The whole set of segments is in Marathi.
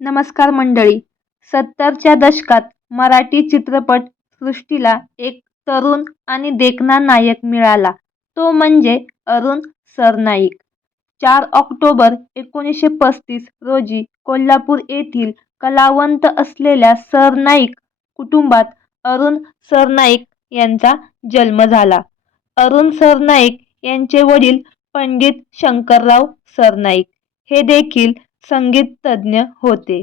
नमस्कार मंडळी. सत्तरच्या दशकात मराठी चित्रपट सृष्टीला एक तरुण आणि देखणा नायक मिळाला. तो म्हणजे अरुण सरनाईक. चार ऑक्टोबर एकोणीसशे पस्तीस रोजी कोल्हापूर येथील कलावंत असलेल्या सरनाईक कुटुंबात अरुण सरनाईक यांचा जन्म झाला. अरुण सरनाईक यांचे वडील पंडित शंकरराव सरनाईक. हे देखील संगीततज्ज्ञ होते.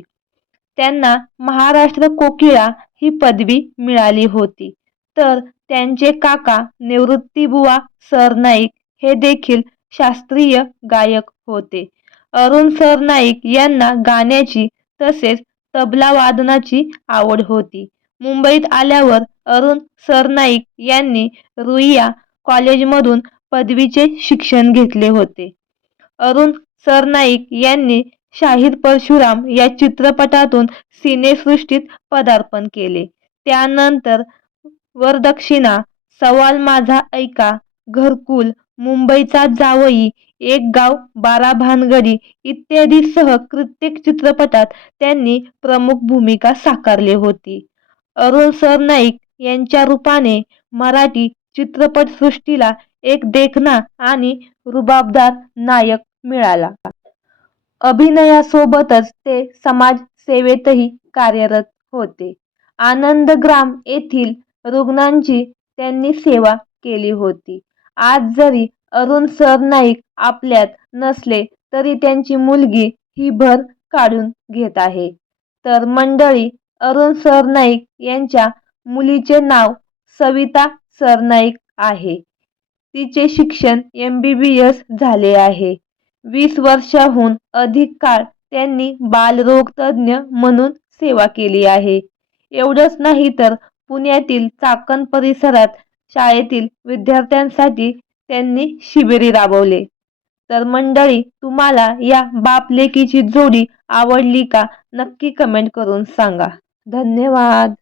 त्यांना महाराष्ट्र कोकिळा ही पदवी मिळाली होती. तर त्यांचे काका निवृत्तीबुवा सरनाईक हे देखील शास्त्रीय गायक होते. अरुण सरनाईक यांना गाण्याची तसेच तबला वादनाची आवड होती. मुंबईत आल्यावर अरुण सरनाईक यांनी रुईया कॉलेजमधून पदवीचे शिक्षण घेतले होते. अरुण सरनाईक यांनी शाहीर परशुराम या चित्रपटातून सिनेसृष्टीत पदार्पण केले. त्यानंतर वरदक्षिणा सवाल माझा ऐका घरकुल मुंबईचा जावई एक गाव बारा भानगडी इत्यादीसह कित्येक चित्रपटात त्यांनी प्रमुख भूमिका साकारली होती. अरुण सरनाईक यांच्या रूपाने मराठी चित्रपटसृष्टीला एक देखणा आणि रुबाबदार नायक मिळाला. अभिनयासोबतच ते समाजसेवेतही कार्यरत होते. आनंदग्राम येथील रुग्णांची त्यांनी सेवा केली होती. आज जरी अरुण सरनाईक आपल्यात नसले तरी त्यांची मुलगी ही भर काढून घेत आहे. तर मंडळी अरुण सरनाईक यांच्या मुलीचे नाव सविता सरनाईक आहे. तिचे शिक्षण एम बी बी एस झाले आहे. वीस वर्षाहून अधिक काळ त्यांनी बालरोगतज्ज्ञ म्हणून सेवा केली आहे. एवढंच नाही तर पुण्यातील चाकण परिसरात शाळेतील विद्यार्थ्यांसाठी त्यांनी शिबिरे राबवले. तर मंडळी तुम्हाला या बापलेकीची जोडी आवडली का? नक्की कमेंट करून सांगा. धन्यवाद.